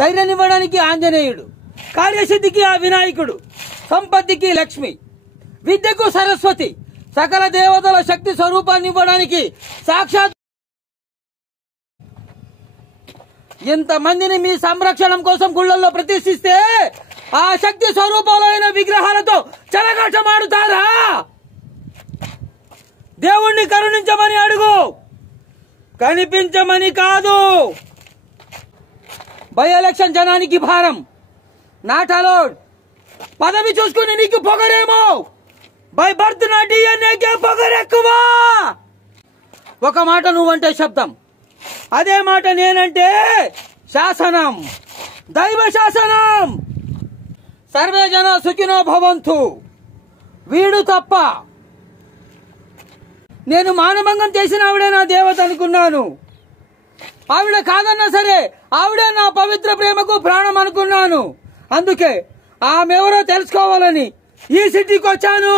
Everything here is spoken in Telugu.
ధైర్యనివ్వడానికి ఆంజనేయుడు, కార్యసిద్ధికి ఆ వినాయకుడు, సంపత్తికి లక్ష్మి, విద్యకు సరస్వతి, సకల దేవతల శక్తి స్వరూపాన్ని ఇవ్వడానికి సాక్షాత్. ఇంతమందిని మీ సంరక్షణం కోసం గుళ్లల్లో ప్రతిష్ఠిస్తే ఆ శక్తి స్వరూపాలైన విగ్రహాలతో చెలగాటమాడుతారా? దేవుణ్ణి కరుణించమని అడుగు, కనిపించమని కాదు. బై ఎలక్షన్ జనానికి భారం, నాట్ అలౌడ్. పదవి చూసుకుని నీకు పొగరేమో, బై బర్త్ నా డిఎన్ఏకే పొగరెక్కువ. ఒక మాట నువ్వంటే శబ్దం, అదే మాట నేనంటే శాసనం, దైవ శాసనం. సర్వే జన సుఖినో భవంతు. వీడు తప్ప నేను మానభంగం చేసిన ఆవిడే నా దేవత అనుకున్నాను. ఆవిడ కాదన్నా సరే ఆవిడే నా పవిత్ర ప్రేమకు ప్రాణం అనుకున్నాను. అందుకే ఆమెవరో తెలుసుకోవాలని ఈ సిటీకి వచ్చాను.